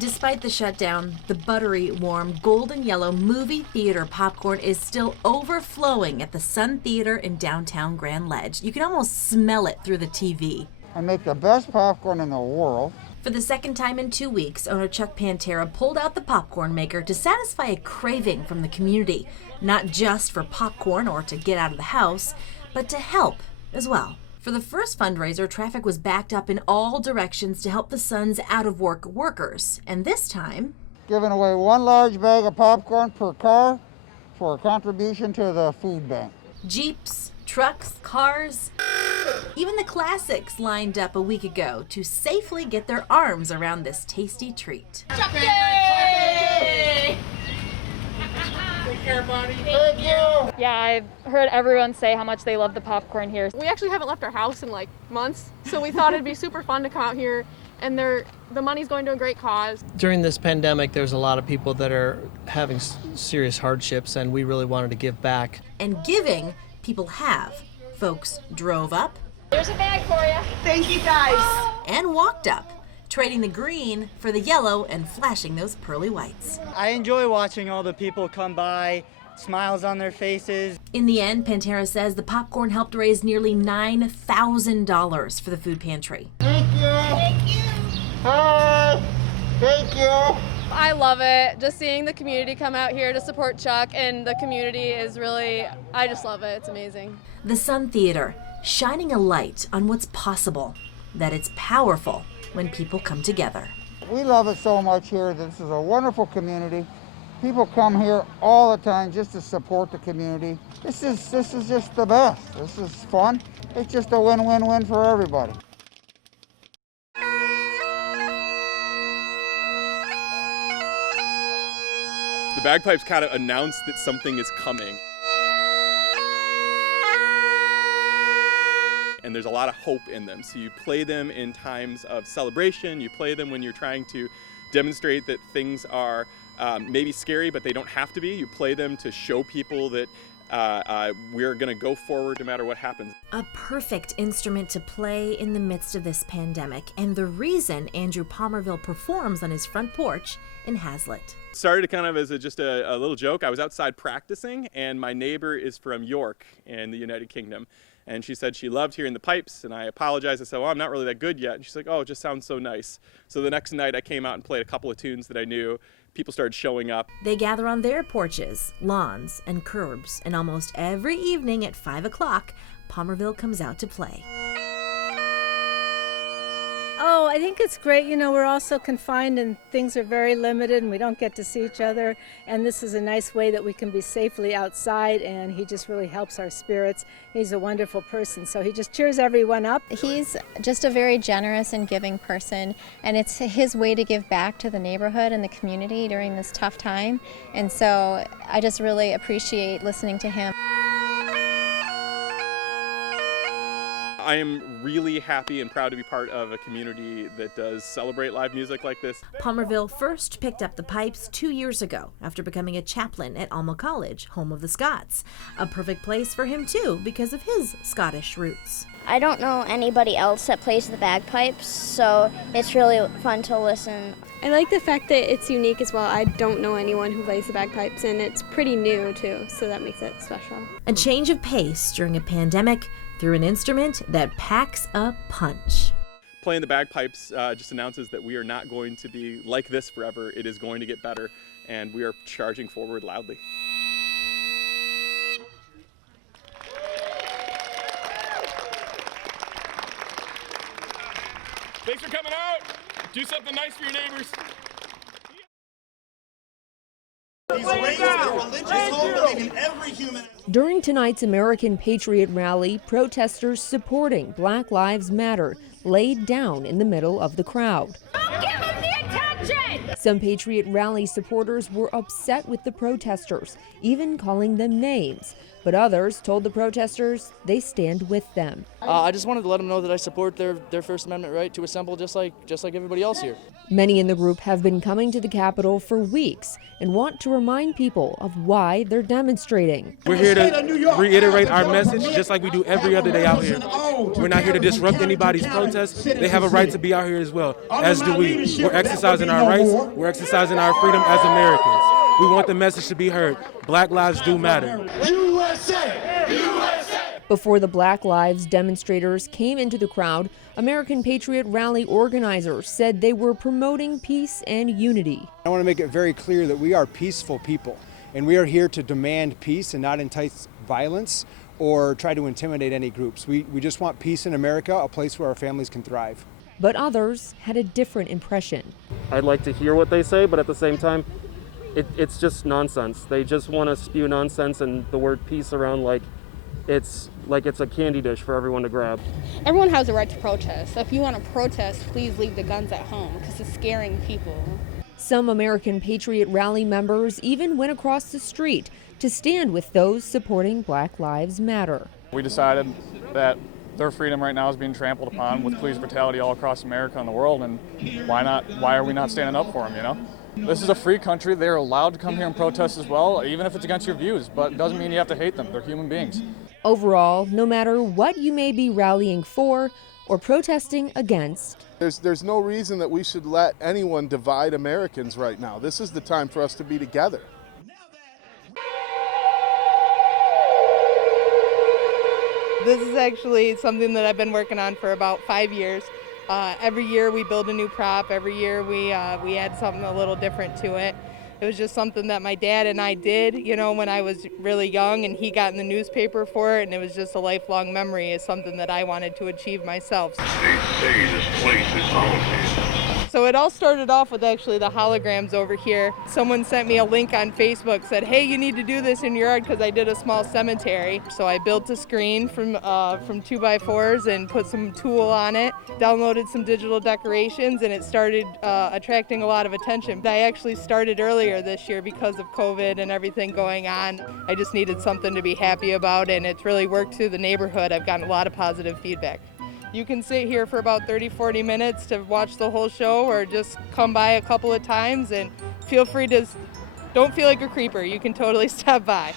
Despite the shutdown, the buttery, warm, golden yellow movie theater popcorn is still overflowing at the Sun Theater in downtown Grand Ledge. You can almost smell it through the TV. I make the best popcorn in the world. For the second time in 2 weeks, owner Chuck Pantera pulled out the popcorn maker to satisfy a craving from the community, not just for popcorn or to get out of the house, but to help as well. For the first fundraiser, traffic was backed up in all directions to help the Sun's out-of-work workers. And this time, Giving away one large bag of popcorn per car for a contribution to the food bank. Jeeps, trucks, cars, even the classics lined up a week ago to safely get their arms around this tasty treat. Take care, buddy. Thank you. Yeah, I've heard everyone say how much they love the popcorn here. We actually haven't left our house in like months, so we thought it'd be super fun to come out here, and the money's going to a great cause. During this pandemic, there's a lot of people that are having serious hardships, and we really wanted to give back. And giving, people have. Folks drove up. There's a bag for you. Thank you, guys. And walked up, trading the green for the yellow and flashing those pearly whites. I enjoy watching all the people come by, smiles on their faces. In the end, Pantera says the popcorn helped raise nearly $9,000 for the food pantry. Thank you. Thank you. Hi. Thank you. I love it. Just seeing the community come out here to support Chuck and the community is really, I just love it. It's amazing. The Sun Theater, shining a light on what's possible, that it's powerful when people come together. We love it so much here. This is a wonderful community. People come here all the time just to support the community. This is just the best. This is fun. It's just a win-win-win for everybody. The bagpipes kind of announce that something is coming. And there's a lot of hope in them. So you play them in times of celebration. You play them when you're trying to demonstrate that things are maybe scary, but they don't have to be. You play them to show people that we're going to go forward no matter what happens. A perfect instrument to play in the midst of this pandemic, and the reason Andrew Palmerville performs on his front porch in Hazlitt. Started kind of as just a little joke. I was outside practicing, and my neighbor is from York in the United Kingdom. And she said she loved hearing the pipes, and I apologized. I said, well, I'm not really that good yet. And she's like, oh, it just sounds so nice. So the next night I came out and played a couple of tunes that I knew. People started showing up. They gather on their porches, lawns, and curbs, and almost every evening at 5 o'clock, Palmerville comes out to play. Oh, I think it's great. You know, we're also confined and things are very limited and we don't get to see each other. And this is a nice way that we can be safely outside, and he just really helps our spirits. He's a wonderful person, so he just cheers everyone up. He's just a very generous and giving person, and it's his way to give back to the neighborhood and the community during this tough time. And so I just really appreciate listening to him. I am really happy and proud to be part of a community that does celebrate live music like this. Palmerville first picked up the pipes 2 years ago after becoming a chaplain at Alma College, home of the Scots. A perfect place for him too because of his Scottish roots. I don't know anybody else that plays the bagpipes, so it's really fun to listen. I like the fact that it's unique as well. I don't know anyone who plays the bagpipes, and it's pretty new too, so that makes it special. A change of pace during a pandemic through an instrument that packs a punch. Playing the bagpipes just announces that we are not going to be like this forever. It is going to get better, and we are charging forward loudly. Thanks for coming out. Do something nice for your neighbors. During tonight's American Patriot Rally, protesters supporting Black Lives Matter laid down in the middle of the crowd. Don't give him the attention! Some Patriot Rally supporters were upset with the protesters, even calling them names. But others told the protesters they stand with them. I just wanted to let them know that I support their First Amendment right to assemble just like everybody else here. Many in the group have been coming to the Capitol for weeks and want to remind people of why they're demonstrating. We're here to reiterate our message just like we do every other day out here. We're not here to disrupt anybody's protest. They have a right to be out here as well, as do we. We're exercising our rights. We're exercising our freedom as Americans. We want the message to be heard. Black lives do matter. USA! USA! Before the Black Lives demonstrators came into the crowd, American Patriot Rally organizers said they were promoting peace and unity. I want to make it very clear that we are peaceful people, and we are here to demand peace and not entice violence or try to intimidate any groups. We just want peace in America, a place where our families can thrive. But others had a different impression. I'd like to hear what they say, but at the same time, it's just nonsense. They just want to spew nonsense and the word peace around like it's a candy dish for everyone to grab. Everyone has a right to protest. So if you want to protest, please leave the guns at home because it's scaring people. Some American Patriot Rally members even went across the street to stand with those supporting Black Lives Matter. We decided that their freedom right now is being trampled upon with police brutality all across America and the world, and why are we not standing up for them, you know? This is a free country. They're allowed to come here and protest as well, even if it's against your views, but it doesn't mean you have to hate them. They're human beings. Overall, no matter what you may be rallying for or protesting against, there's no reason that we should let anyone divide Americans right now. This is the time for us to be together. This is actually something that I've been working on for about 5 years. Every year we build a new prop. Every year we add something a little different to it. It was just something that my dad and I did, you know, when I was really young, and he got in the newspaper for it, and it was just a lifelong memory. It's something that I wanted to achieve myself. They say this place is haunted. So it all started off with actually the holograms over here. Someone sent me a link on Facebook, said, hey, you need to do this in your yard, because I did a small cemetery. So I built a screen from 2x4s and put some tulle on it, downloaded some digital decorations, and it started attracting a lot of attention. I actually started earlier this year because of COVID and everything going on. I just needed something to be happy about, and it's really worked through the neighborhood. I've gotten a lot of positive feedback. You can sit here for about 30-40 minutes to watch the whole show, or just come by a couple of times, and feel free to, don't feel like a creeper. You can totally stop by.